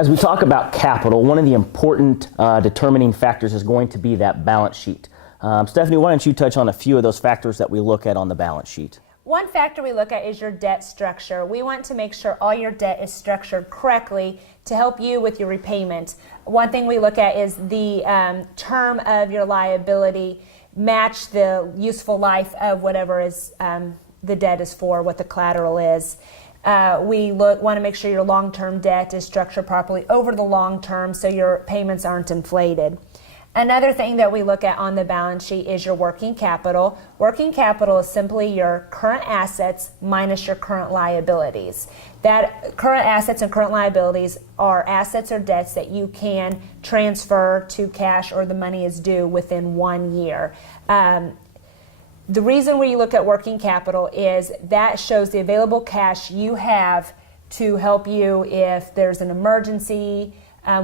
As we talk about capital, one of the important determining factors is going to be that balance sheet. Stephanie, why don't you touch on a few of those factors that we look at on the balance sheet? One factor we look at is your debt structure. We want to make sure all your debt is structured correctly to help you with your repayment. One thing we look at is the term of your liability match the useful life of whatever is the debt is for, what the collateral is. We want to make sure your long-term debt is structured properly over the long term so your payments aren't inflated. Another thing that we look at on the balance sheet is your working capital. Working capital is simply your current assets minus your current liabilities. That current assets and current liabilities are assets or debts that you can transfer to cash or the money is due within 1 year. The reason we look at working capital is that shows the available cash you have to help you if there's an emergency.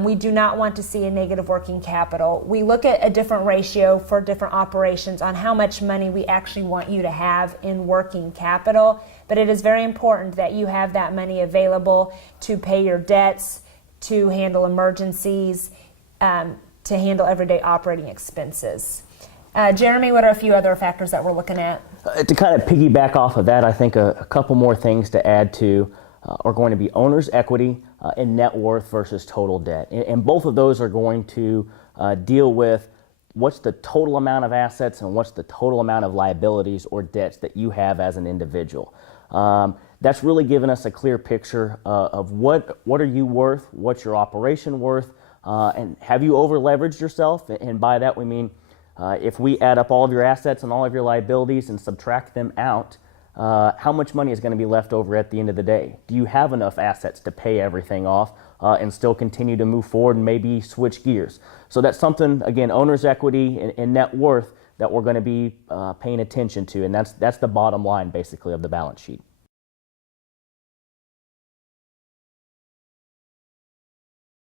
We do not want to see a negative working capital. We look at a different ratio for different operations on how much money we actually want you to have in working capital, but it is very important that you have that money available to pay your debts, to handle emergencies, to handle everyday operating expenses. Jeremy, what are a few other factors that we're looking at? To kind of piggyback off of that, I think a couple more things to add to are going to be owner's equity and net worth versus total debt. And both of those are going to deal with what's the total amount of assets and what's the total amount of liabilities or debts that you have as an individual. That's really given us a clear picture of what are you worth, what's your operation worth, and have you over leveraged yourself? And by that we mean if we add up all of your assets and all of your liabilities and subtract them out, how much money is going to be left over at the end of the day? Do you have enough assets to pay everything off and still continue to move forward and maybe switch gears? So that's something, again, owner's equity and net worth that we're going to be paying attention to, and that's the bottom line basically of the balance sheet.